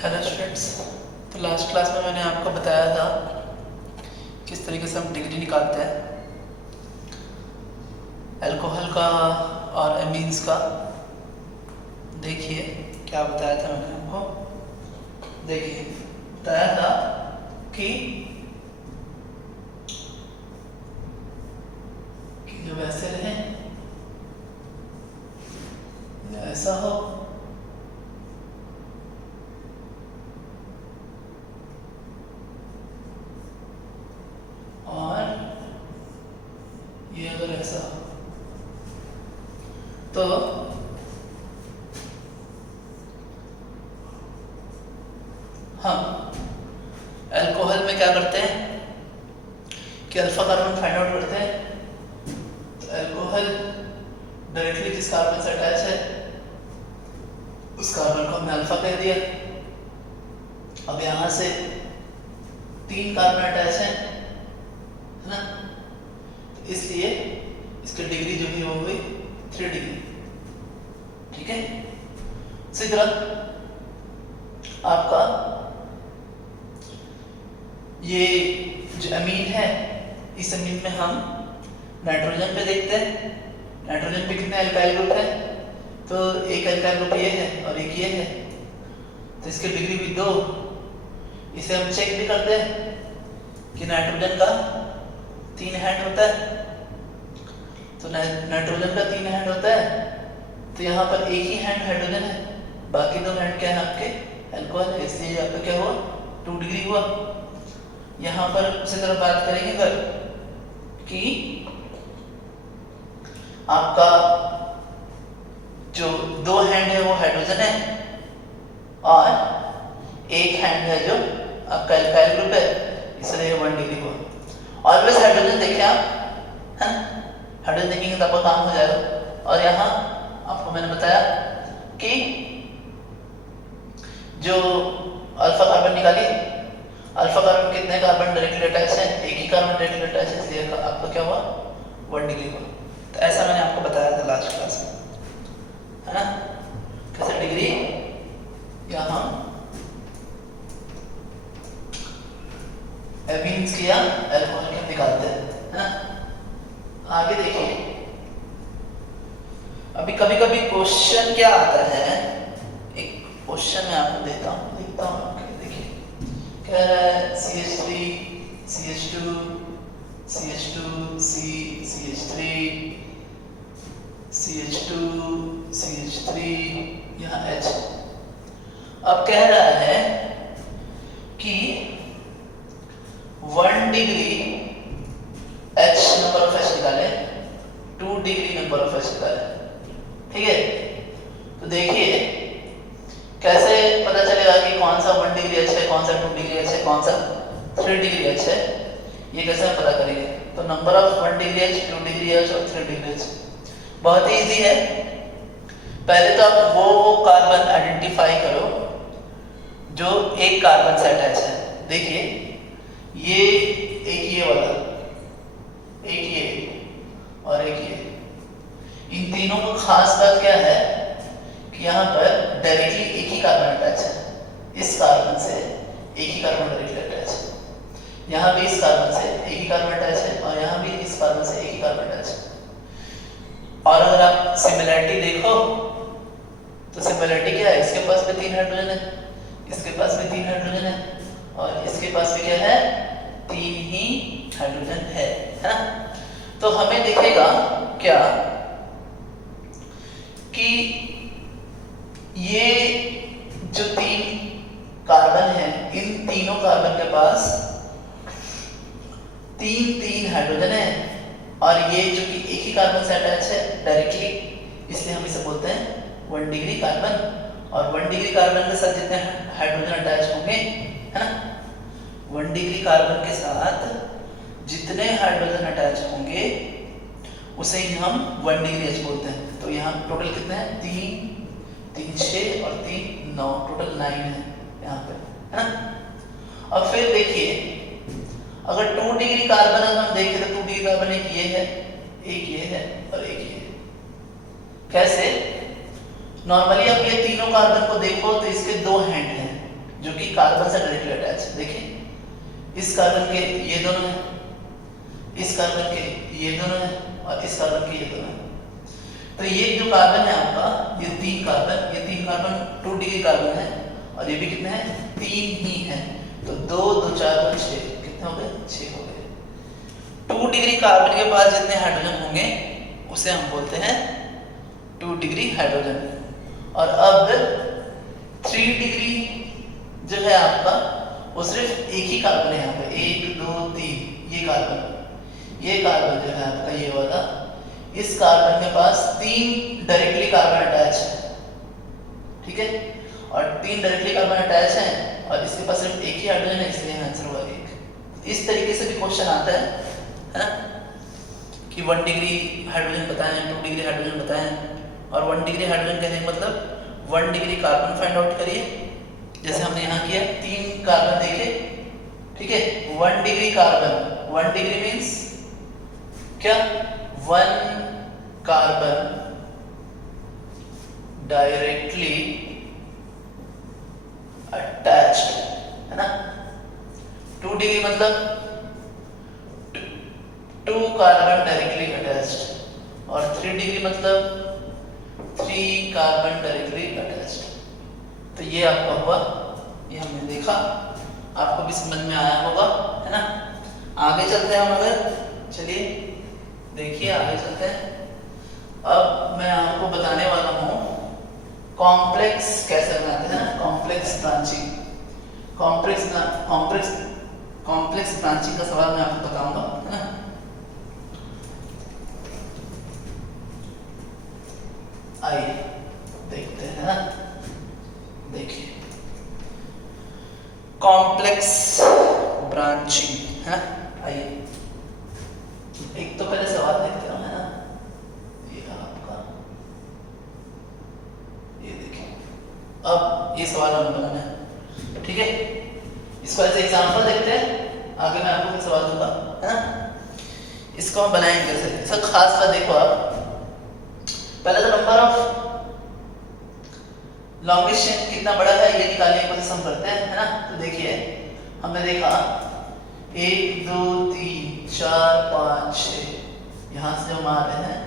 Hello students. तो last class में मैंने आपको बताया था किस तरीके से हम डिग्री निकालते हैं अल्कोहल का और एमीन्स का। देखिए क्या बताया था मैंने आपको। देखिए बताया था कि जब ऐसे रहे या ऐसा हो और ये अगर ऐसा हो तो हम अल्कोहल में क्या करते हैं कि अल्फा कार्बन फाइंड आउट करते हैं। तो अल्कोहल डायरेक्टली जिस कार्बन से अटैच है उस कार्बन को हमने अल्फा कह दिया। अब यहाँ से 3 कार्बन अटैच है ना, तो इसलिए इसकी डिग्री जो भी हो गई 3 डिग्री। ठीक है। इसी तरह आपका ये जो अमीन है, इस अमीन में हम नाइट्रोजन पे देखते हैं। नाइट्रोजन पे कितने अल्काइल ग्रुप है, तो एक अल्काइल ग्रुप ये है और एक ये है, तो इसकी डिग्री भी 2। इसे हम चेक भी करते हैं कि नाइट्रोजन का 3 हैंड होता है। तो नाइट्रोजन का 3 हैंड होता है, तो यहाँ पर एक ही हैंड हाइड्रोजन है, बाकी 2 हैंड क्या है आपके अल्कोहल है, इसलिए आपका क्या हुआ 2 डिग्री हुआ। यहाँ पर उसी तरह बात करेंगे अगर कि आपका जो 2 हैंड है वो हाइड्रोजन है और एक हैंड है जो आपका अल्काइल ग्रुप है, इसलिए 1 डिग्री हुआ। ऑलवेज हाइड्रोजन देखें आप, है ना, हाइड्रोजन देखेंगे तो आपका काम हो जाएगा। और यहाँ आपको मैंने बताया कि जो अल्फा कार्बन निकाली, अल्फा कार्बन कितने कार्बन डायरेक्टली अटैच है, एक ही कार्बन डायरेक्टली अटैच है, इसलिए आपका क्या हुआ 1 डिग्री हुआ। तो ऐसा मैंने आपको बताया था लास्ट क्लास में, है ना, कैसे डिग्री यहाँ एमीन्स किया अल्कोहल के निकालते हैं, है ना। आगे देखिए, अभी कभी कभी क्वेश्चन क्या आता है, एक क्वेश्चन मैं आपको देता हूँ, लिखता हूँ। देखिए कह रहा है CH3 CH2 CH2 C CH3 CH2 CH3 यहाँ H। अब कह रहा है कि 1 degree H number of H निकाले, 2 डिग्री नंबर ऑफ H निकाले। ठीक है। तो देखिए कैसे पता चलेगा कि कौन सा 1 डिग्री H है, कौन सा 2 डिग्री H है, कौन सा 3 डिग्री H है, ये कैसे हम पता करेंगे। तो number of 1 degree H, 2 degree H और 3 डिग्री H बहुत ही इजी है। पहले तो आप वो कार्बन आइडेंटिफाई करो जो एक कार्बन से अटैच है। देखिए ये एक ये वाला, एक ये और एक ये, इन तीनों को खास बात क्या है कि यहाँ पर डायरेक्टली एक ही कार्बन अटैच है। इस कार्बन से एक ही कार्बन डायरेक्टली अटैच है, यहाँ भी इस कार्बन से एक ही कार्बन अटैच है और यहाँ भी इस कार्बन से एक ही कार्बन अटैच है। और अगर आप सिमिलैरिटी देखो तो सिमिलैरिटी क्या है, इसके पास भी 3 हाइड्रोजन है, इसके पास भी 3 हाइड्रोजन है और इसके पास भी क्या है 3 ही हाइड्रोजन है ना। तो हमें दिखेगा क्या कि ये जो 3 कार्बन है, इन तीनों कार्बन के पास 3 हाइड्रोजन है और ये जो कि एक ही कार्बन से अटैच है डायरेक्टली, इसलिए हम इसे बोलते हैं 1 डिग्री कार्बन। और 1 डिग्री कार्बन के साथ जितने हाइड्रोजन अटैच होंगे, है ना, 1 डिग्री कार्बन के साथ जितने हाइड्रोजन अटैच होंगे उसे ही हम 1 डिग्री H बोलते हैं। तो यहाँ टोटल कितने हैं, 3 6 और 3 9, टोटल 9 है यहाँ पे, है ना। अब फिर देखिए अगर 2 डिग्री कार्बन अगर हम देखें तो 2 डिग्री कार्बन एक ये है, एक ये है और एक ये है। कैसे, नॉर्मली आप ये तीनों कार्बन को देखो तो इसके 2 हैंड हैं, जो कि कार्बन से डायरेक्टली अटैच है। देखिए इस कार्बन के ये दोनों हैं, इस कार्बन के ये दोनों हैं और इस कार्बन के ये दोनों हैं। तो ये जो कार्बन है आपका, ये तीन कार्बन 2 डिग्री कार्बन है और ये भी कितने हैं, 3 ही हैं। तो 2 2 4 2 6 कितने हो गए, 6 हो गए। 2 डिग्री कार्बन के पास जितने हाइड्रोजन होंगे उसे हम बोलते हैं 2 डिग्री हाइड्रोजन। और अब 3 डिग्री जो है आपका वो सिर्फ एक ही कार्बन है यहाँ पे, 1 2 3 ये कार्बन जो है आपका ये वाला, इस कार्बन के पास 3 डायरेक्टली कार्बन अटैच है, ठीक है। और 3 डायरेक्टली कार्बन अटैच हैं और इसके पास सिर्फ एक ही हाइड्रोजन है, इसलिए आंसर हुआ 1। इस तरीके से भी क्वेश्चन आता है ना, कि 1 डिग्री हाइड्रोजन बताएं, 2 डिग्री हाइड्रोजन बताएं। और 1 डिग्री हाइड्रोजन कहने का मतलब 1 डिग्री कार्बन फाइंड आउट करिए, जैसे हमने यहाँ किया, 3 कार्बन देखे, ठीक है। 1 डिग्री कार्बन, 1 डिग्री मीन्स क्या, 1 कार्बन डायरेक्टली अटैच्ड, है ना। 2 डिग्री मतलब 2 कार्बन डायरेक्टली अटैच्ड और 3 डिग्री मतलब 3 कार्बन डायरेक्टली अटैच्ड। तो ये आपका हुआ, ये हमने देखा, आपको भी समझ में आया होगा, है ना। आगे चलते हैं हम, अगर चलिए देखिए आगे चलते हैं। अब मैं आपको बताने वाला हूँ कॉम्प्लेक्स कैसे बनाते हैं, कॉम्प्लेक्स ब्रांचिंग। कॉम्प्लेक्स ब्रांचिंग का सवाल मैं आपको बताऊंगा, है ना। आइए देखते हैं ना, देखिए कॉम्प्लेक्स ब्रांचिंग, है ना। आइए एक तो पहले सवाल देखते हैं, है ना। ये आपका, ये देखिए, अब ये सवाल हमें बनाना है, ठीक है। इसको ऐसे एग्जांपल देखते हैं, आगे मैं आपको सवाल दूंगा, है ना। इसको हम बनाएंगे कैसे, इसका खास बात देखो आप, पहले तो नंबर ऑफ लॉन्गेस्ट चेन कितना बड़ा है ये निकालने की कोशिश हम करते हैं, है ना। तो देखिए हमने देखा 1 2 3 4 5 6, यहाँ से हम आ रहे हैं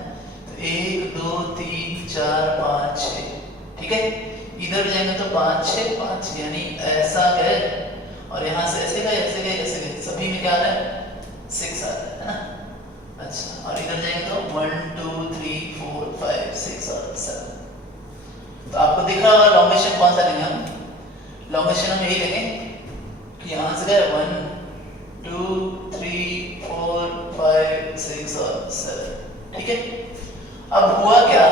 तो 1 2 3 4 5 6, ठीक है। इधर जाएंगे तो 5 6 5, यानी ऐसा गए और यहाँ से ऐसे गए ऐसे गए ऐसे गए, सभी में क्या आ रहा है, 6 आ रहा है ना। अच्छा, और इधर जाएंगे तो 1 2 3 4 5 6 और 7। तो आपको दिख रहा होगा लॉन्गेशन कौन सा लेंगे हम, लॉन्गेशन हम यही लेंगे कि यहाँ से गए 1 2 3 4 5 6 और 7, ठीक है। अब हुआ क्या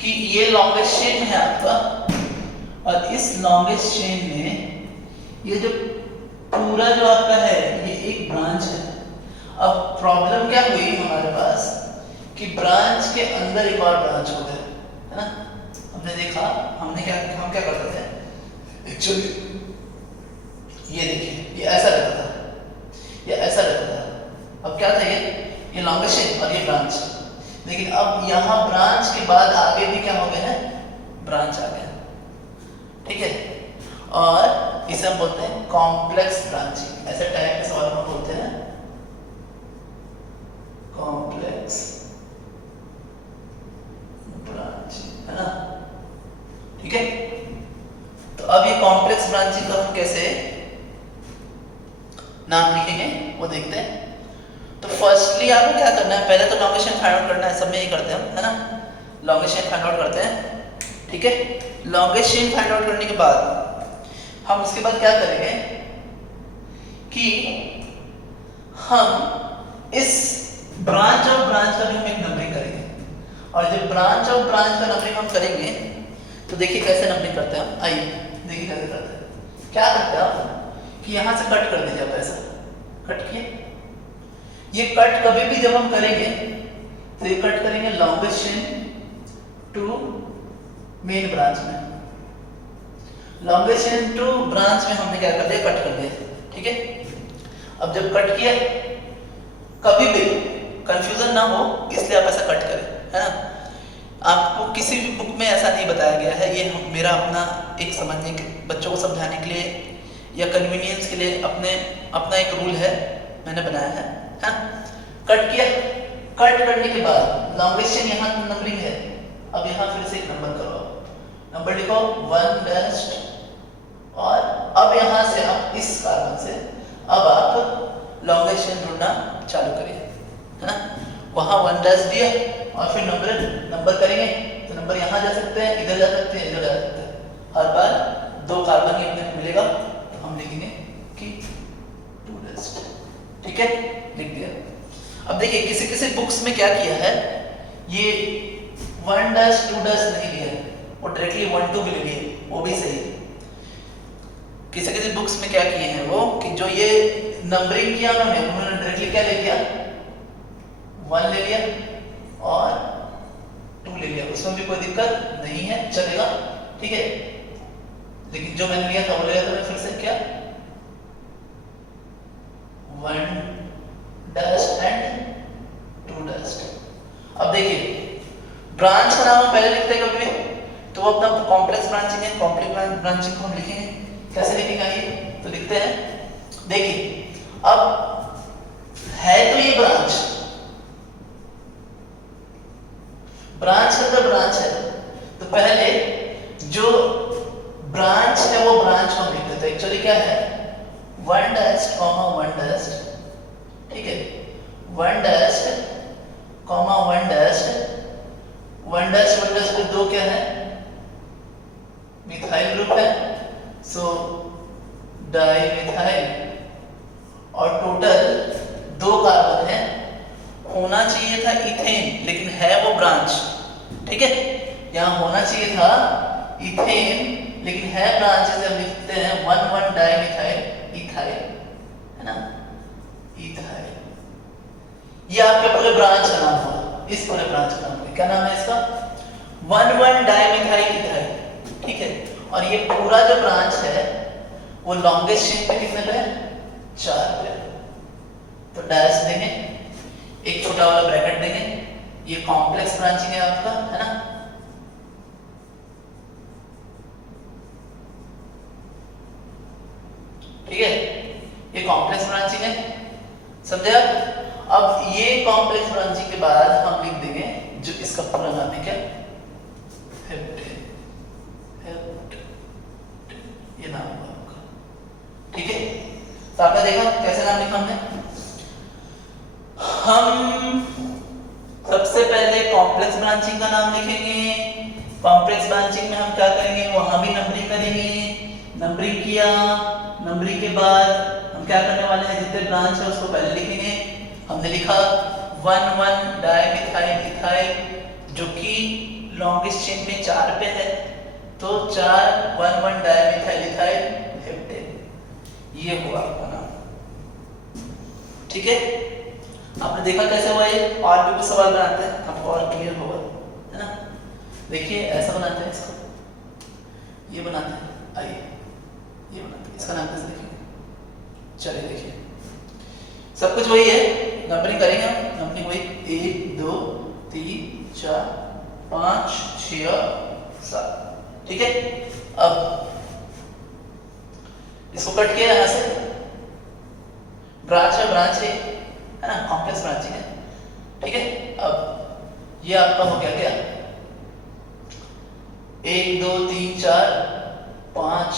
कि ये लॉन्गेस्ट चेन है आपका, और इस लॉन्गेस्ट चेन में ये जो पूरा जो आपका है ये एक ब्रांच है। अब प्रॉब्लम क्या हुई हमारे पास कि ब्रांच के अंदर एक और ब्रांच हो गए, है ना। हमने देखा, हम क्या करते थे एक्चुअली, ये देखिए ये ऐसा रहता था, ये ऐसा रहता था। अब क्या था, ये लॉन्गेस्ट चेन और ये ब्रांच, लेकिन अब यहाँ ब्रांच के बाद आगे भी क्या हो गए हैं, ब्रांच आ गया, ठीक है। और इसे हम बोलते हैं कॉम्प्लेक्स ब्रांचिंग, ऐसे टाइप के सवाल हम बोलते हैं कॉम्प्लेक्स ब्रांचिंग, है ना, ठीक है। तो अब ये कॉम्प्लेक्स ब्रांचिंग का हम कैसे नाम लिखेंगे वो देखते हैं। तो फर्स्टली आपको क्या करना है, पहले तो लॉन्गेशन फाइंड आउट करना है, सब में यही करते हैं हम, है ना। लॉन्गेशन फाइंड आउट करते हैं, ठीक है। लॉन्गेशन फाइंड आउट करने के बाद हम उसके बाद क्या करेंगे कि हम इस ब्रांच ऑफ ब्रांच का भी हम एक नंबरिंग करेंगे, और जब ब्रांच ऑफ ब्रांच का नंबरिंग हम करेंगे तो देखिए कैसे नंबरिंग करते हैं हम। आइए देखिए कैसे करते हैं। क्या करते हैं आप कि यहाँ से कट कर दीजिए, आप ऐसा कट किए। ये कट कभी भी जब हम करेंगे तो ये कट करेंगे longest chain to main branch में, लॉन्गेस्ट चेन टू ब्रांच में हमने क्या कर दिया, कट कर दिया, ठीक है। अब जब कट किया, कभी भी कंफ्यूजन ना हो इसलिए आप ऐसा कट करें, है ना। आपको किसी भी बुक में ऐसा नहीं बताया गया है, ये मेरा अपना एक समझने के, बच्चों को समझाने के लिए या कन्वीनियंस के लिए अपना एक रूल है, मैंने बनाया है। हाँ, कट किया, कट करने के बाद लॉन्गेस्ट चेन यहाँ नंबरिंग है, अब यहाँ फिर से एक नंबर करो, नंबर लिखो 1 डैश, और अब यहाँ से आप इस कार्बन से अब आप लॉन्गेस्ट चेन ढूंढना चालू करिए, है ना। वहाँ 1 डैश दिया और फिर नंबर करेंगे तो नंबर यहाँ जा सकते हैं, इधर जा सकते हैं, इधर जा सकते हैं, हर बार 2 कार्बन ही अपने मिलेगा तो हम लिखेंगे कि 2 डैश, ठीक है, लिख दिया। अब देखिए किसी बुक्स में क्या किया है, ये 1 डैश 2 डैश नहीं लिया है, वो डायरेक्टली 1 2 भी ले लिए, वो भी सही है। किसी बुक्स में क्या किए हैं वो कि जो ये नंबरिंग किया उन्होंने डायरेक्टली क्या ले लिया, 1 ले लिया और 2 ले लिया, उसमें भी कोई दिक्कत नहीं है, चलेगा, ठीक है। लेकिन जो मैंने लिया था वो लिया था मैं फिर से क्या 1 डैश एंड 2 डैश। अब देखिए ब्रांच का नाम हम पहले लिखते हैं कभी भी, तो वो अपना कॉम्प्लेक्स ब्रांचिंग है, कॉम्प्लेक्स ब्रांचिंग को हम लिखेंगे, कैसे लिखेंगे ये तो लिखते हैं, देखिए अब है तो ये ब्रांच के अंदर ब्रांच है, तो पहले जो ब्रांच है वो ब्रांच को हम लिख देते हैं। एक्चुअली क्या है 1 डैश कॉमा 1 डैश, ठीक है, 1 dash comma 1 dash, 1 dash 1 dash फिर 2 क्या है मिथाइल ग्रुप है, सो डाई मिथाइल, और टोटल 2 कार्बन है, होना चाहिए था इथेन लेकिन है वो ब्रांच, ठीक है, यहाँ होना चाहिए था इथेन लेकिन है ब्रांच, जैसे हम लिखते हैं 1 1 डाई मिथाइल इथाइल, है ना, इथाइल, ये आपके पूरे ब्रांच का नाम होगा, इस पूरे ब्रांच का नाम क्या नाम है इसका 1 1 डाई मिथाइल इथाइल, ठीक है। और ये पूरा जो ब्रांच है वो लॉन्गेस्ट चेन पे कितने पे 4 पे, तो डैश देंगे, एक छोटा वाला ब्रैकेट देंगे, ये कॉम्प्लेक्स ब्रांचिंग है आपका, है ना, ठीक है, ये कॉम्प्लेक्स ब्रांचिंग है, समझे आप। अब ये कॉम्प्लेक्स ब्रांचिंग के बाद हम लिख देंगे जो इसका पूरा नाम है क्या हेप्टेन, ये नाम होगा आपका, ठीक है। तो आपने देखा कैसे नाम लिखा हमने, हम सबसे पहले कॉम्प्लेक्स ब्रांचिंग का नाम लिखेंगे, कॉम्प्लेक्स ब्रांचिंग में हम क्या करेंगे वहां भी नंबरिंग करेंगे, नंबरिंग किया, नंबरिंग के बाद हम क्या करने वाले हैं जितने ब्रांच है उसको पहले लिखेंगे, हमने लिखा 1 1 डाइमिथाइल इथाइल जो कि लॉन्गेस्ट चेन में 4 पे है, तो 4 1 1 डाइमिथाइल इथाइल हेप्टेन, ये हुआ आपका नाम, ठीक है। आपने देखा कैसे हुआ ये, और भी कुछ सवाल बनाते हैं आपको और क्लियर होगा, है ना। देखिए ऐसा बनाते हैं इसको, ये बनाते हैं, आइए ये बनाते हैं, इसका नाम कैसे लिखेंगे, चलिए देखिए सब कुछ वही है, नंबरिंग करेंगे हम, नंबरिंग वही 1 2 3 4 5 6 7, ठीक है। अब इसको कट किया यहाँ से, ब्रांच है ना, कॉम्प्लेक्स ब्रांचिंग है, ठीक है। अब ये आपका हो गया क्या 1 2 3 4 5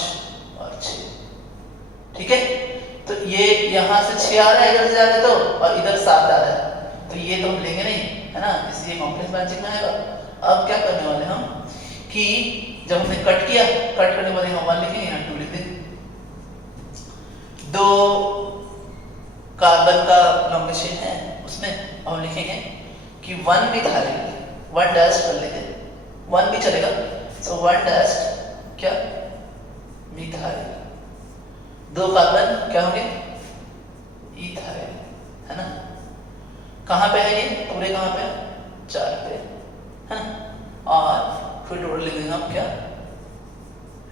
और 6, ठीक है। तो ये यहाँ से 6 आ रहा है इधर से जाके तो, और इधर 7 आ रहा है, तो ये तो हम लेंगे नहीं, है ना, इसलिए कॉम्प्लेक्स ब्रांचिंग में आएगा। अब क्या करने वाले हम कि जब हमने कट किया, कट करने वाले हम 1 लिखेंगे, यहाँ 2 लिख देंगे, 2 कार्बन का लॉन्गेस्ट चेन है उसमें हम लिखेंगे कि 1 मिथाइल, 1 डैश कर लेंगे, 1 भी चलेगा, सो 1 डैश क्या मिथाइल, 2 कार्बन क्या होंगे इथाइल, है ना। कहाँ पे है ये पूरे, कहाँ पे 4 पे, है ना, और फिर टोटल लिखेंगे हम क्या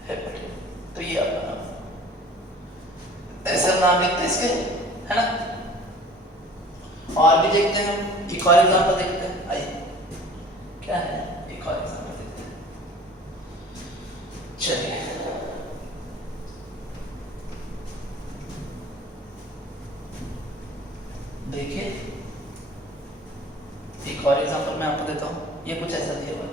हेप्टेन, तो ये आपका नाम, ऐसा नाम लिखते हैं इसके, है ना। और भी देखते हैं हम, एक और एग्जांपल देखते हैं, आइए क्या है एक चलिए देखिए एक और एग्जांपल मैं आपको देता हूं। ये कुछ ऐसा दिया हुआ है,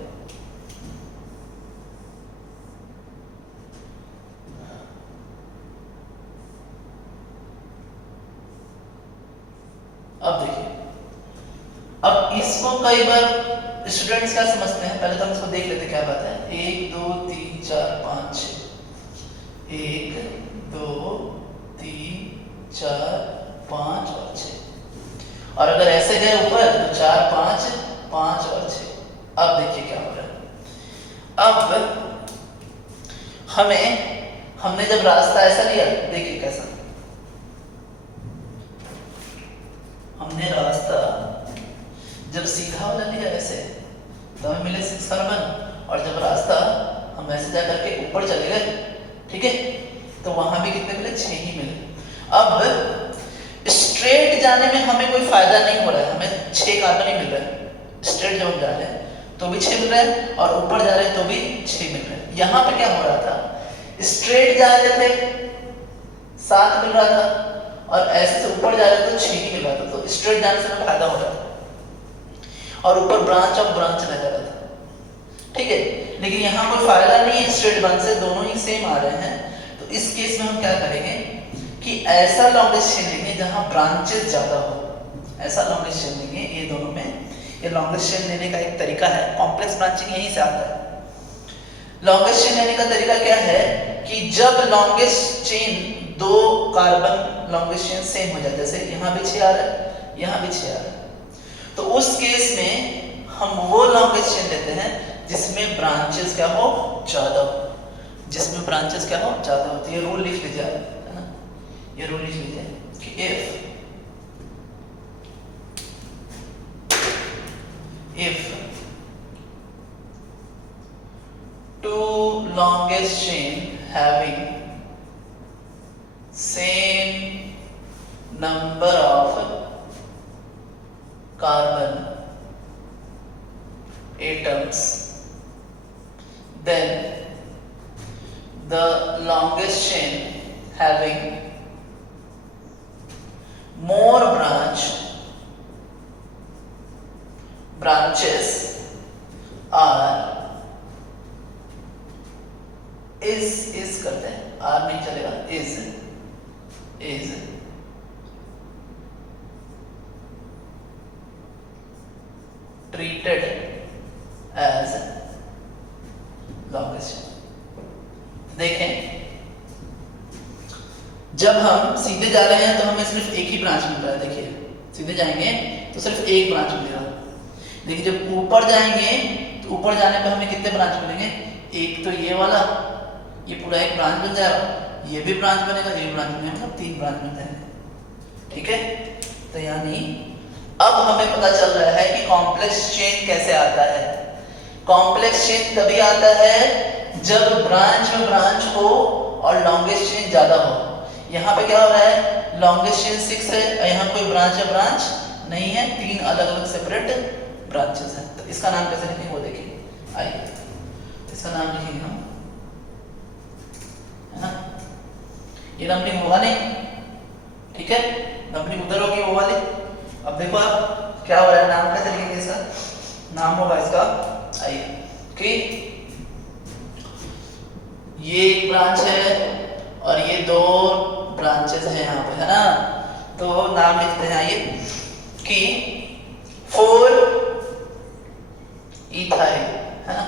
अब देखिए। अब इसको कई बार स्टूडेंट्स क्या समझते हैं, पहले तो हम इसको देख लेते क्या बात है। 1 2 3 4 5 6, 1 2 3 4 5 और 6, और अगर ऐसे गए ऊपर तो 4 5 5 और 6। अब देखिए क्या हो रहा है। अब हमने जब रास्ता ऐसा लिया, देखिए कैसा हमने रास्ता जब सीधा वाला लिया ऐसे तो हमें मिले 6 कार्बन, और जब रास्ता हम ऐसे जा करके ऊपर चले गए, ठीक है, तो वहां भी कितने मिले? 6 ही मिले। अब स्ट्रेट जाने में हमें कोई फायदा नहीं हो रहा है, हमें 6 कार्बन ही मिल रहा है। स्ट्रेट जब हम जा रहे हैं तो भी 6 मिल रहा है, और ऊपर जा रहे हैं तो भी 6 मिल रहा है। यहाँ पे क्या हो रहा था, स्ट्रेट जा रहे थे 7 मिल रहा था, और ऐसे से ऊपर जा रहे थे तो 6 ही मिल रहा था। तो स्ट्रेट जाने से हमें फायदा हो रहा था, और ऊपर ब्रांच ऑफ ब्रांच रह जा रहा था, ठीक है। लेकिन यहाँ कोई फायदा नहीं है स्ट्रेट वन से, दोनों ही सेम आ रहे हैं। तो इस केस में हम क्या करेंगे कि ऐसा लॉन्गेस्ट चेन लेंगे जहां ब्रांचेस ज्यादा हो, ऐसा लॉन्गेस्ट चेन लेंगे। ये दोनों में ये लॉन्गेस्ट चेन लेने का एक तरीका है, कॉम्प्लेक्स ब्रांचिंग यहीं से आता है। लॉन्गेस्ट चेन लेने का तरीका क्या है कि जब longest chain 2 carbon longest chain same हो जाए, जैसे यहाँ भी 6 आ रहा है, यहाँ भी 6 आ रहा है, तो उस केस में हम वो लॉन्गेस्ट चेन लेते हैं जिसमें ब्रांचेस क्या हो? ज्यादा हो, जिसमें ब्रांचेस क्या हो? ज्यादा होती है। रूल लिख लीजिए, है ना, ये रूल लिख लीजिए कि if 2 longest chain having same number of carbon atoms, then the longest chain having more branches are is करते हैं, आर नहीं चलेगा, is treated as longest chain। देखें जब हम सीधे जा रहे हैं तो हमें सिर्फ एक ही ब्रांच मिल रहा है, देखिए सीधे जाएंगे तो सिर्फ एक ब्रांच मिलेगा, लेकिन जब ऊपर जाएंगे तो ऊपर जाने पर हमें कितने ब्रांच मिलेंगे? एक तो ये वाला, ये पूरा एक ब्रांच बन जाएगा, ये भी ब्रांच बनेगा, ये ब्रांच बनेगा, मतलब 3 ब्रांच बन जाएंगे, ठीक है। तो यानी अब हमें पता चल रहा है कि कॉम्प्लेक्स चेन कैसे आता है। कॉम्प्लेक्स चेन तभी आता है जब ब्रांच में ब्रांच हो और लॉन्गेस्ट चेन ज्यादा हो। यहाँ पे क्या हो रहा है, लॉन्गेस्ट चेन 6 है, यहाँ कोई ब्रांच है, ब्रांच नहीं है, 3 अलग अलग सेपरेट ब्रांचेस हैं। तो इसका नाम कैसे लिखेंगे वो देखिए, आइए इसका नाम लिखेंगे हम, है ना, ये नंबरिंग होगा नहीं, ठीक है, नंबरिंग उधर होगी वो वाली। अब देखो आप क्या हो रहा है, नाम कैसे लिखेंगे इसका? नाम होगा इसका, आइए कि ये एक ब्रांच है और ये 2 ब्रांचेस हैं यहाँ पे, है ना। तो नाम लिखते हैं आइए कि 4 इथाइल, है ना,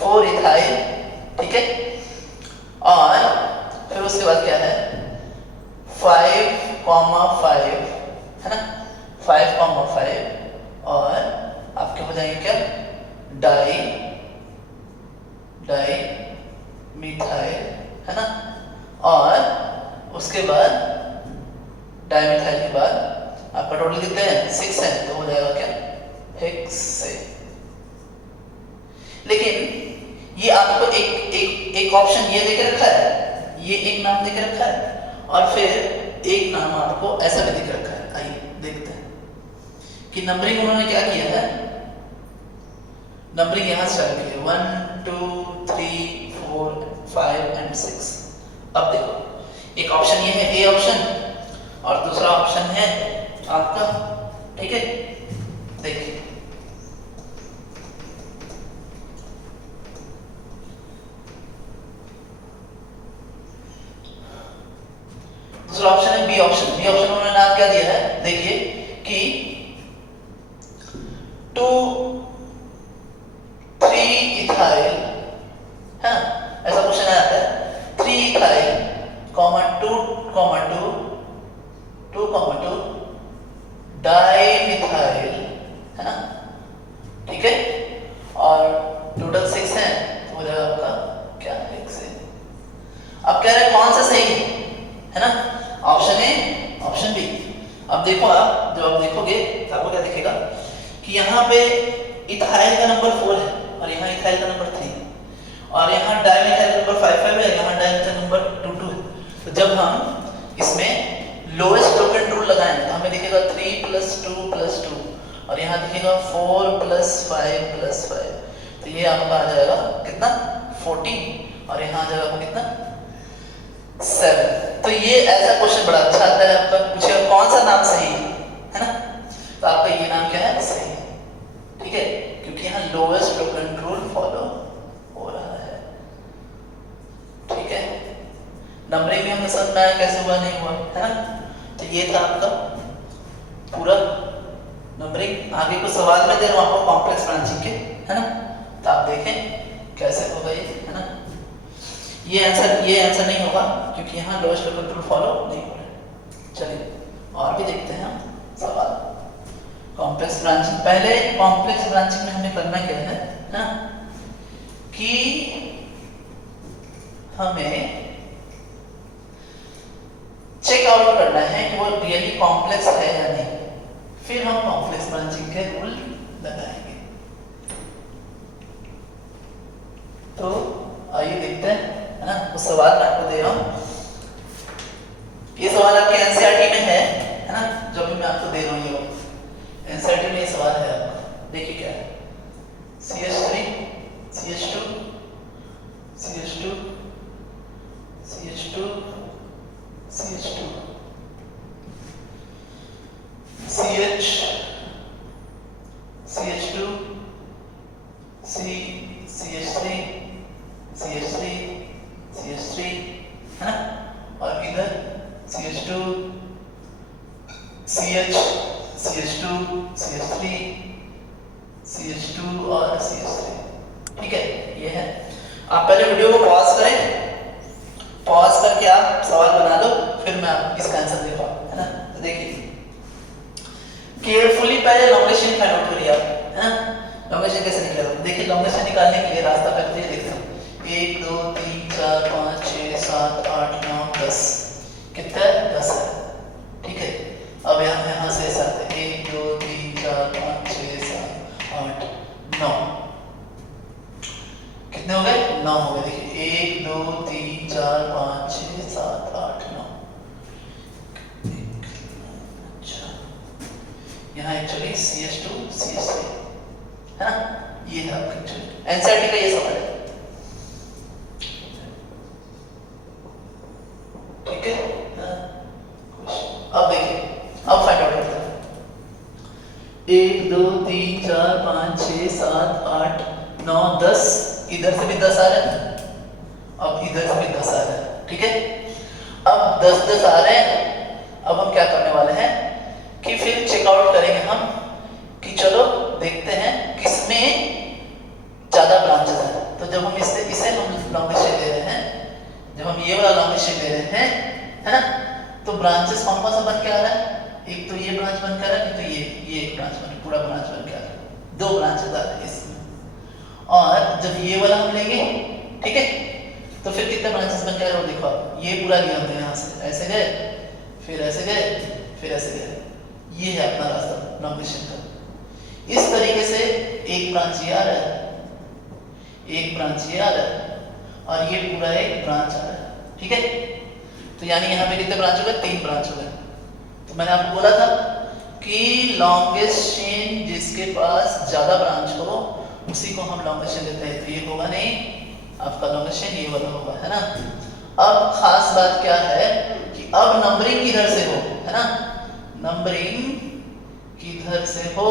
4 इथाइल, ठीक है। और फिर उसके बाद क्या है, 5,5, है ना, 5,5 और आपके हो जाएंगे क्या, डाई मिथाइल, है ना। और उसके बाद डाई मिथाइल के बाद आपका टोटल कितने हैं, 6 है, तो हो जाएगा क्या, हेक्से। लेकिन ये आपको एक ऑप्शन ये देके रखा है, ये एक नाम देके रखा है, और फिर एक नाम आपको ऐसा भी देके रखा है। आइए देखते हैं कि नंबरिंग उन्होंने क्या किया है। नंबरिंग यहां से स्टार्ट की है, 1 2 3 4 4, 5 एंड 6। अब देखो एक ऑप्शन ये है ए ऑप्शन और दूसरा ऑप्शन है आपका, ठीक है। देखिए दूसरा ऑप्शन है बी ऑप्शन। बी ऑप्शन उन्होंने नाम क्या दिया है, देखिए कि 2, 3 इथाइल है ना, ऐसा क्वेश्चन आया था 3 इथाइल, 2, डाइमिथाइल है ना, ठीक है, और टोटल 6 है, तो हो जाएगा आपका क्या 1 से। अब कह रहे हैं कौन सा सही है ना, ऑप्शन ए ऑप्शन बी। अब देखो आप जब आप देखोगे तो आपको क्या दिखेगा कि यहाँ पे इथाइल का नंबर 4 है और यहाँ इथाइल का नंबर 3 और यहाँ डाइमिथाइल का नंबर 5 है, यहाँ डाइमिथाइल नंबर 2 है। तो जब हम इसमें लोएस्ट टोकन रूल लगाएं तो हमें दिखेगा 3 + 2 + 2 और यहाँ दिखेगा 4 + 5 + 5, तो ये आपका आ जाएगा कितना 14 और यहाँ आ जाएगा आपका कितना 7। तो ये ऐसा क्वेश्चन बड़ा अच्छा आता है, आपका पूछेगा कौन सा नाम सही है ना, तो आपका ये नाम क्या है सही, ठीक है, क्योंकि यहाँ लोएस्ट टोकन रूल फॉलो हो रहा है, ठीक है। नंबरिंग भी हमने समझ में आया कैसे हुआ नहीं हुआ है ना। तो ये था आपका पूरा नंबरिंग। आगे कुछ सवाल में दे रहा हूँ आपको कॉम्प्लेक्स ब्रांचिंग के, है ना, तो आप देखें कैसे होगा ये, है ना। ये आंसर नहीं होगा क्योंकि यहाँ लोएस्ट टोकन रूल फॉलो नहीं हो रहा है। चलिए और भी देखते हैं हम सवाल। कॉम्प्लेक्स ब्रांचिंग, पहले कॉम्प्लेक्स ब्रांचिंग में हमें करना क्या है ना, कि हमें चेक आउट करना है कि वो रियली कॉम्प्लेक्स है या नहीं, फिर हम कॉम्प्लेक्स ब्रांचिंग के रूल लगाएंगे। तो आइए देखते हैं, है ना, उस सवाल मैं आपको दे रहा हूं। ये सवाल आपके एनसीईआरटी में है ना, जो भी मैं आपको दे रहा हूं ये एनसीईआरटी में ये सवाल है आपका। देखिए क्या है, CH3 CH2 CH2 CH2 CH2 CH CH2 CH3 CH3 CH3 है ना, और इधर CH2 CH CH2 CH3 CH2 और CH3, ठीक है। ये है, आप पहले वीडियो को पॉज करें, पॉज करके आप सवाल बना लो, फिर मैं आपको इसका आंसर दे पाऊँ, है ना। तो देखिए केयरफुली पहले लॉन्गेस्ट चेन फाइंड आउट करिए आप, है ना। लॉन्गेस्ट चेन कैसे निकालेगा, देखिए लॉन्गेस्ट चेन निकालने के लिए रास्ता पहले देखते हैं। 1 2 3 4 5 6 7 8 9 10, कितना है 10 है, ठीक है। अब यहाँ से 7 1 2 3 4 5 6 7 8 9, कितने हो गए 9 हो गए। देखिए 1 2 3 4 5 6 7 8 9। अच्छा यहाँ एक्चुअली CH2 CH3 है ना, ये है आपका एक्चुअली एनसीईआरटी का ये सवाल है, ठीक है। अब देखिए, अब फाइंड आउट करते हैं। 1 2 3 4 5 6 7 8 9 10, इधर से भी 10 आ रहा है, अब इधर से भी 10 आ रहा है, ठीक है। अब 10 10 आ रहे हैं, अब हम क्या करने वाले हैं कि फिर चेकआउट करेंगे हम कि चलो देखते हैं किसमें ज्यादा ब्रांचेस हैं। तो जब हम इसे हम लॉन्गेस्ट चेन ले रहे हैं, जब हम ये वाला लॉन्गेस्ट चेन ले रहे हैं, है ना, तो ब्रांचेस कौन कौन सा बन के आ रहा है, एक तो ये ब्रांच बन के आ रहा है, नहीं तो ये एक ब्रांच बन, पूरा ब्रांच बन के आ रहा है, 2 ब्रांचेस आ रहे हैं इसमें। और जब ये वाला हम लेंगे, ठीक है, तो फिर कितने ब्रांचेस बन के आ रहे हो, देखो आप ये पूरा लिया हमने, यहाँ से ऐसे गए, फिर ऐसे गए, फिर ऐसे गए, ये है अपना रास्ता लॉन्गेस्ट चेन का। इस तरीके से एक ब्रांच ये आ रहा है, एक ब्रांच ये आ रहा है, और ये पूरा एक ब्रांच आ रहा है, ठीक है। तो यानी यहाँ पे कितने ब्रांच हो गए, 3 ब्रांच हो गए। तो मैंने आपको बोला था कि लॉन्गेस्ट चेन जिसके पास ज्यादा ब्रांच हो उसी को हम लॉन्गेस्ट चेन लेते हैं, तो ये होगा नहीं आपका लॉन्गेस्ट चेन ये वाला होगा, है ना। अब खास बात क्या है कि अब नंबरिंग किधर से हो, है ना, नंबरिंग किधर से हो।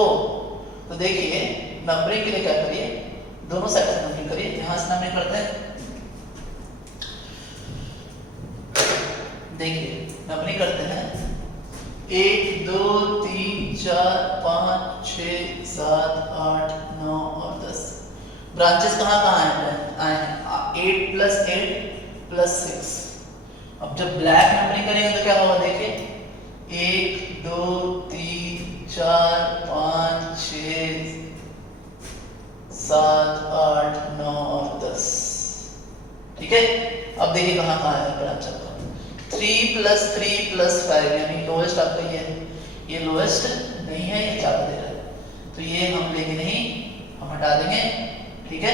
तो देखिए नंबरिंग के लिए क्या करिए, दोनों साइड से नंबरिंग करिए। यहां से नंबरिंग करते हैं, देखिए नंबरिंग करते हैं 1 2 3 4 5 6 7 8 9 और 10। ब्रांचेस कहाँ कहाँ आए हैं 8 + 8 + 6। अब जब ब्लैक नंबरिंग करेंगे तो क्या होगा, देखिए 1 2 3 4 5 6 7 8 9 और 10। ठीक है, अब देखिए कहाँ कहाँ है ब्रांच आपका 3 + 3 + 5, यानी लोएस्ट आपका ये है, ये लोएस्ट नहीं है, ये ज़्यादा दे रहा है, तो ये हम लेंगे नहीं, हम हटा देंगे। ठीक है,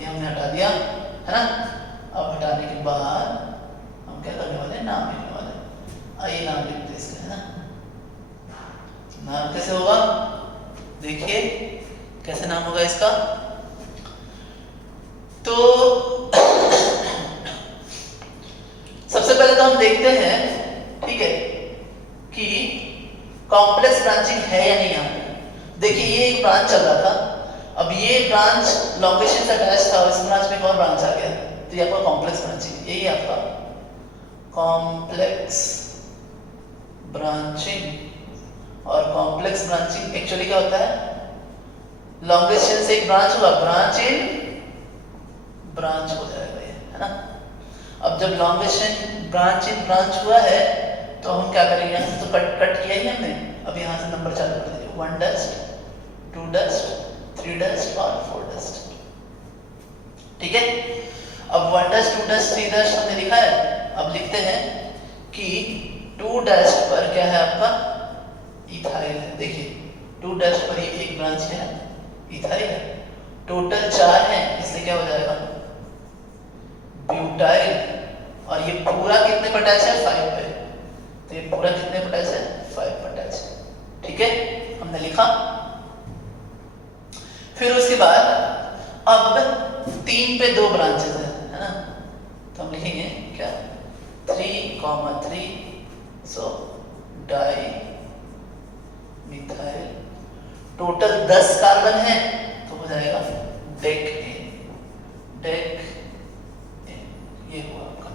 ये हमने हटा दिया, है ना। अब हटाने के बाद हम क्या करने वाले हैं, नाम लिखने वाले हैं। आइए नाम लिखते हैं इसका, है ना। नाम कैसे होगा, देखिए कैसे नाम होगा इसका। तो सबसे पहले तो हम देखते हैं, ठीक है, कि कॉम्प्लेक्स ब्रांचिंग है या नहीं यहाँ पे। देखिए ये एक ब्रांच चल रहा था, अब ये ब्रांच लोकेशन से अटैच था और इस ब्रांच में एक और ब्रांच आ गया, तो ये आपका कॉम्प्लेक्स ब्रांचिंग, यही आपका कॉम्प्लेक्स ब्रांचिंग। और कॉम्प्लेक्स ब्रांचिंग एक्चुअली क्या होता है, लॉन्गेस्ट चेन से एक ब्रांच हुआ, ब्रांच इन ब्रांच हो जाएगा ये, है ना। अब जब लॉन्गेस्ट चेन ब्रांच इन ब्रांच हुआ है तो हम क्या करेंगे, यहाँ से तो कट किया ही हमने, अब यहाँ से नंबर चालू कर देंगे 1 डस्ट 2 डस्ट 3 डस्ट और 4 डस्ट। ठीक है, अब 1 डस्ट 2 डस्ट 3 डस्ट हमने लिखा है। अब लिखते हैं कि 2 डस्ट पर क्या है आपका, इथाइल है। देखिए 2 डस्ट पर ये एक ब्रांच है, इथाइल है। टोटल 4 है, इसलिए क्या हो जाएगा, ब्यूटाइल। और ये पूरा कितने पर अटैच है, 5 पे, तो ये पूरा कितने पर अटैच है, 5 पर अटैच है। ठीक है, हमने लिखा। फिर उसके बाद अब 3 पे 2 ब्रांचेस है ना, तो हम लिखेंगे क्या 3,3, सो डाई मिथाइल। टोटल 10 कार्बन है, तो हो जाएगा डेक डेक। ये हुआ आपका।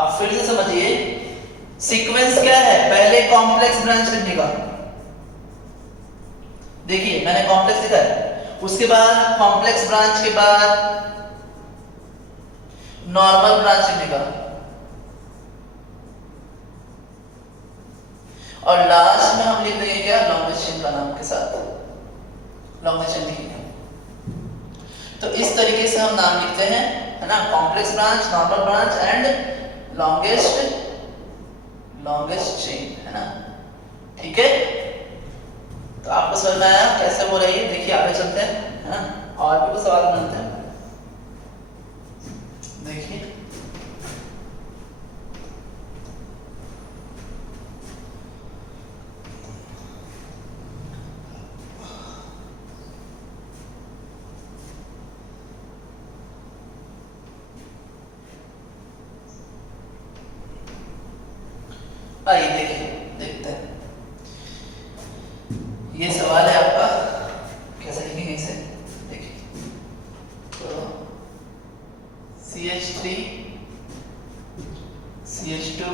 आप फिर से समझिए सीक्वेंस क्या है, पहले कॉम्प्लेक्स ब्रांच लिखने का, देखिए मैंने कॉम्प्लेक्स लिखा है, उसके बाद कॉम्प्लेक्स ब्रांच के बाद नॉर्मल ब्रांच लिखने का, और लास्ट में हम लिख देंगे क्या, लॉन्गेस्ट चेन का नाम के साथ लॉन्गेस्ट चेन लिखेंगे। तो इस तरीके से हम नाम लिखते हैं, है ना, complex branch, normal branch and longest chain, है ना। ठीक है, तो आपको समझ में आया कैसे हो रही है। देखिए आगे चलते हैं, है ना, और भी कुछ सवाल बनाते हैं। देखिए आइए देखिए देखते हैं, ये सवाल है आपका, कैसे लिखेंगे इसे। देखिए तो CH3 CH2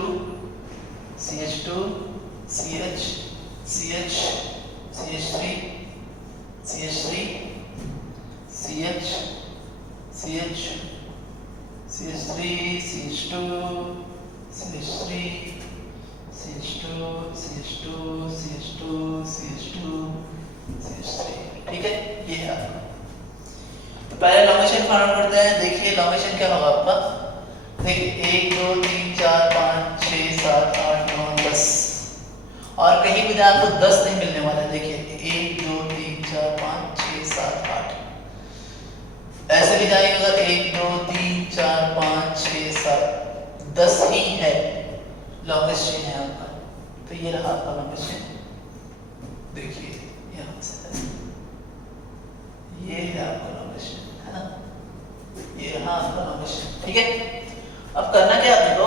CH2 CH CH CH3 CH3 CH CH CH3 CH2 CH3 CH2 CH2 CH2 CH2 CH3। ठीक है, ये है आपका। तो पहले लॉन्गेशन फाइंड आउट करते हैं। देखिए लॉन्गेशन क्या होगा आपका, देखिए 1 2 3 4 5 6 7 8 9 10, और कहीं भी आपको 10 नहीं मिलने वाला है। देखिए 1 2 3 4 5 6 7 8, ऐसे भी जाएगा 1 2 3 4 5 6 7, 10 ही है, लॉन्गेस्ट चेन है आपका। तो ये रहा आपका लॉन्गेस्ट चेन, देखिए यहाँ से ये है आपका लॉन्गेस्ट चेन, है ना। यहाँ आपका लॉन्गेस्ट चेन, ठीक है। अब करना क्या आपने को,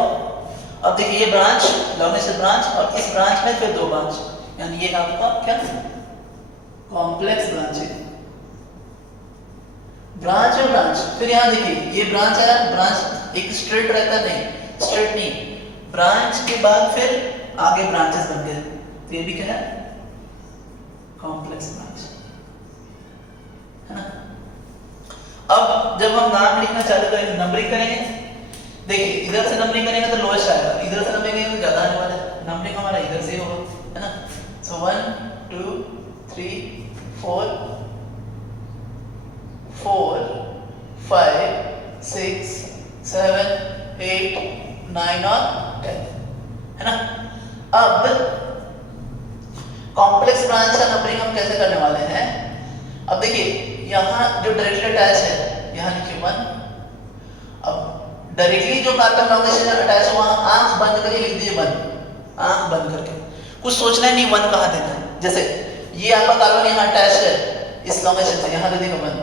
अब देखिए ये ब्रांच लॉन्गेस्ट ब्रांच और इस ब्रांच में फिर 2 ब्रांच, यानी ये आपका क्या कॉम्प्लेक्स ब्रांच है, ब्रांच और ब्रांच। फिर यहाँ देखिए ये ब्रांच आया, ब्रांच एक स्ट्रेट रहता नहीं, स्ट्रेट नहीं, ब्रांच के बाद फिर आगे ब्रांचेस बन गए, तो ये भी क्या है कॉम्प्लेक्स ब्रांच है ना। अब जब हम नाम लिखना चालू करेंगे, नंबरिंग करेंगे, देखिए इधर से नंबरिंग करेंगे तो लोएस्ट आएगा, इधर से नंबरिंग करेंगे तो ज्यादा आने वाला है, नंबरिंग हमारा इधर से होगा है ना। सो 1 2 3 4 4 5 6 7 8 9 और 10 है ना। अब कॉम्प्लेक्स ब्रांच का नंबरिंग हम कैसे करने वाले हैं, अब देखिए यहाँ जो डायरेक्टली अटैच है यहाँ लिखिए 1, अब डायरेक्टली जो कार्बन लॉन्गेशन अटैच है वहां आंख बंद करके लिख दीजिए 1, आंख बंद करके, कुछ सोचना नहीं 1 कहाँ देना है। जैसे ये आपका कार्बन यहाँ अटैच है इस लॉन्गेशन से, यहाँ दे देंगे 1।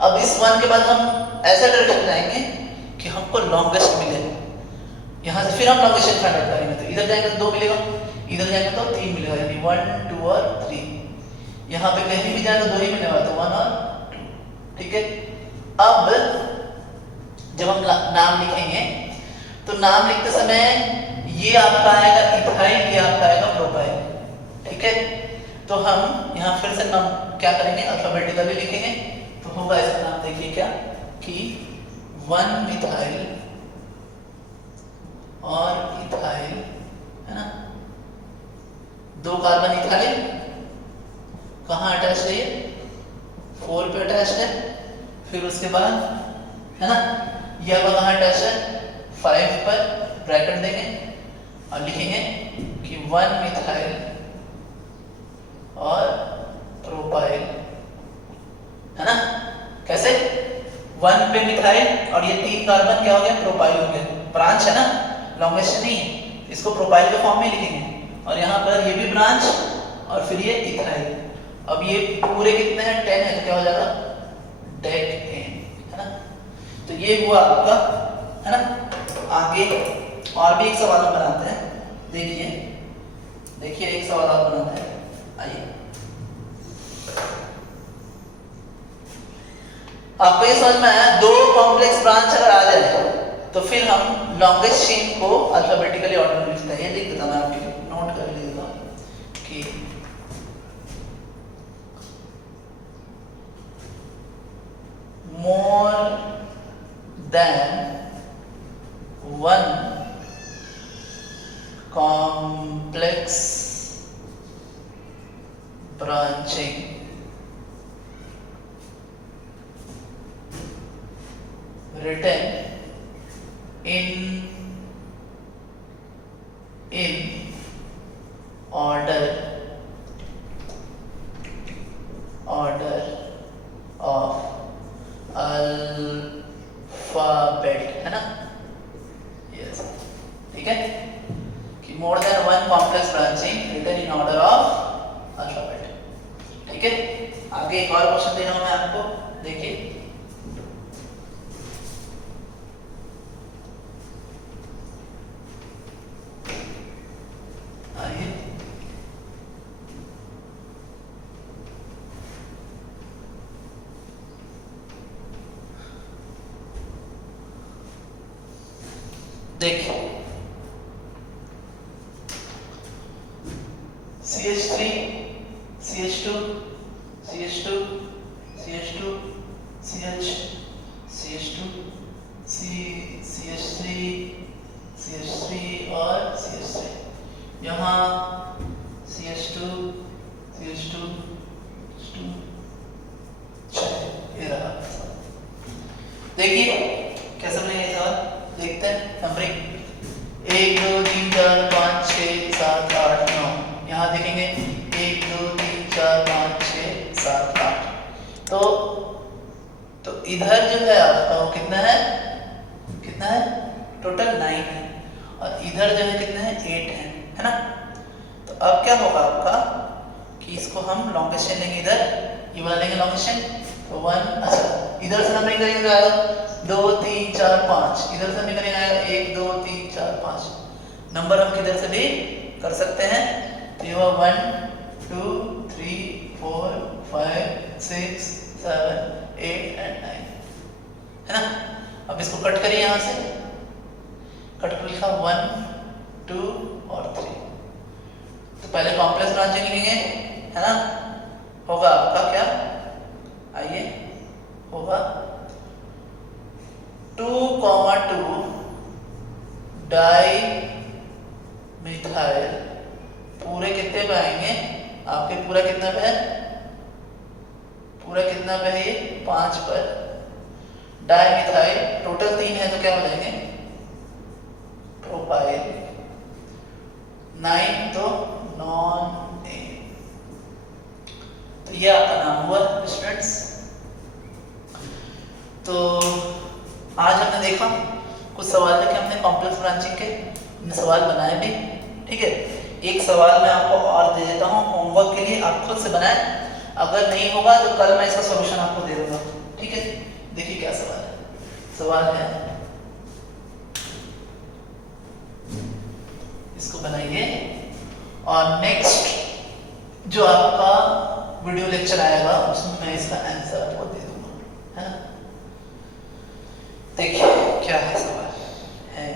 अब इस 1 के बाद हम ऐसा डायरेक्शन जाएंगे कि हमको लॉन्गेस्ट मिले, यहाँ से फिर हम लॉन्गेशन फाइंड आउट करेंगे, तो इधर जाएंगे तो 2 मिलेगा, इधर जाएंगे तो 3 मिलेगा, यानी 1 2 और 3, यहाँ पे कहीं भी जाएगा 2 ही मिलेगा, तो 1 और 2, ठीक है। अब जब हम नाम लिखेंगे तो नाम लिखते समय ये आपका आएगा इथाइल, ये आपका आएगा प्रोपाइल, ठीक है। तो हम यहाँ फिर से नाम क्या करेंगे, अल्फाबेटिकली लिखेंगे, तो होगा इसका नाम देखिए क्या कि 1 मिथाइल और इथाइल है ना, 2 कार्बन इथाइल कहाँ अटैच है, ये 4 पे अटैच है, फिर उसके बाद है ना ये अब कहाँ अटैच है 5 पर, ब्रैकेट देंगे और लिखेंगे कि 1 मिथाइल और प्रोपाइल है ना। कैसे 1 पे मिथाइल और ये 3 कार्बन क्या हो गया प्रोपाइल हो गया, ब्रांच है ना लॉन्गेस्ट नहीं है, इसको प्रोपाइल के फॉर्म में लिखेंगे, और यहाँ पर ये भी ब्रांच और फिर ये इथाइल। अब ये पूरे कितने हैं 10 है, तो क्या हो जाएगा डेकेन है ना। तो ये हुआ आपका है ना। आगे और भी एक सवाल हम बनाते हैं, देखिए देखिए एक सवाल और बनाते हैं, आइए। आपको ये समझ में आया, 2 कॉम्प्लेक्स ब्रांच अगर आ जाए तो फिर हम लॉन्गेस्ट चेन को अल्फाबेटिकली ऑर्डर में लिखते हैं। ये लिख देता मैं आपके लिए, नोट कर लीजिएगा कि more than 1 complex branching written in order of alphabet है ना, यस ठीक है, कि more than 1 complex branching written in order of alphabet, ठीक है। आगे एक और क्वेश्चन दे रहा हूं मैं आपको, देखिए आइए देखिए CH3 CH2 CH2 CH2 CH CH2 CH3 CH3 और CH3, यहाँ CH2 CH2 ये रहा। देखिए कैसे बनेगा ये सवाल, देखते हैं नंबरिंग 1 2 3 4 5 6 7 8 9, यहाँ देखेंगे 1 2 3 4 5 6 7 8, तो इधर जो है आपका वो कितना है टोटल 9 है, और इधर जो है कितना है 8 है ना। तो अब क्या होगा आपका कि इसको हम लॉन्गेस्ट चेन लेंगे, इधर ये वाला लेंगे लॉन्गेस्ट चेन, तो 1 अच्छा इधर से नंबरिंग करेंगे तो आएगा 2 3 4 5, इधर से नंबरिंग आएगा 1 2 3 4 5। नंबर हम किधर से भी कर सकते हैं, तो ये हुआ 1 2 3 4 5 6 7 8 एंड 9, है ना। अब इसको कट करिए, यहाँ से कट कर लिखा 1 2 और 3। तो पहले कॉम्प्लेक्स ब्रांचिंग लिखेंगे, है ना। होगा आपका क्या, आइए, होगा 2,2 डाई मिथाइल, पूरे कितने पे आएंगे आपके, पूरा कितना पे है, पूरा कितना पे है ये 5 पर। डाई मिथाइल टोटल 3 है तो क्या हो जाएंगे, प्रोपाइल। 9 तो नॉन ए। तो ये आपका नाम हुआ स्टूडेंट्स। तो आज हमने देखा कुछ सवाल लेके हमने कॉम्प्लेक्स ब्रांचिंग के, हमने सवाल बनाए भी, ठीक है। एक सवाल मैं आपको और दे देता हूँ होमवर्क के लिए, आप खुद से बनाएं। अगर नहीं होगा तो कल मैं इसका सॉल्यूशन आपको दे दूंगा, ठीक है। देखिए क्या सवाल है। सवाल है, इसको बनाइए और नेक्स्ट जो आपका वीडियो लेक्चर आएगा उसमें मैं इसका आंसर आपको दे दूंगा, है ना। देखिए क्या है सवाल है,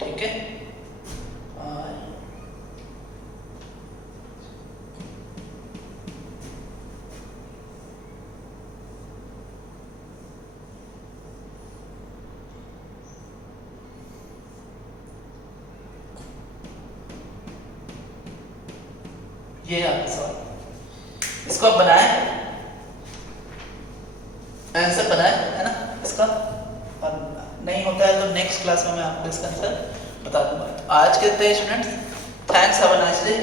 ठीक है। ये आपका सवाल, इसको आप बनाएं, आंसर बनाएं, है ना इसका। और नहीं होता है तो नेक्स्ट क्लास में मैं आपको इसका आंसर बता दूंगा। आज के लिए students, thanks, have a nice day.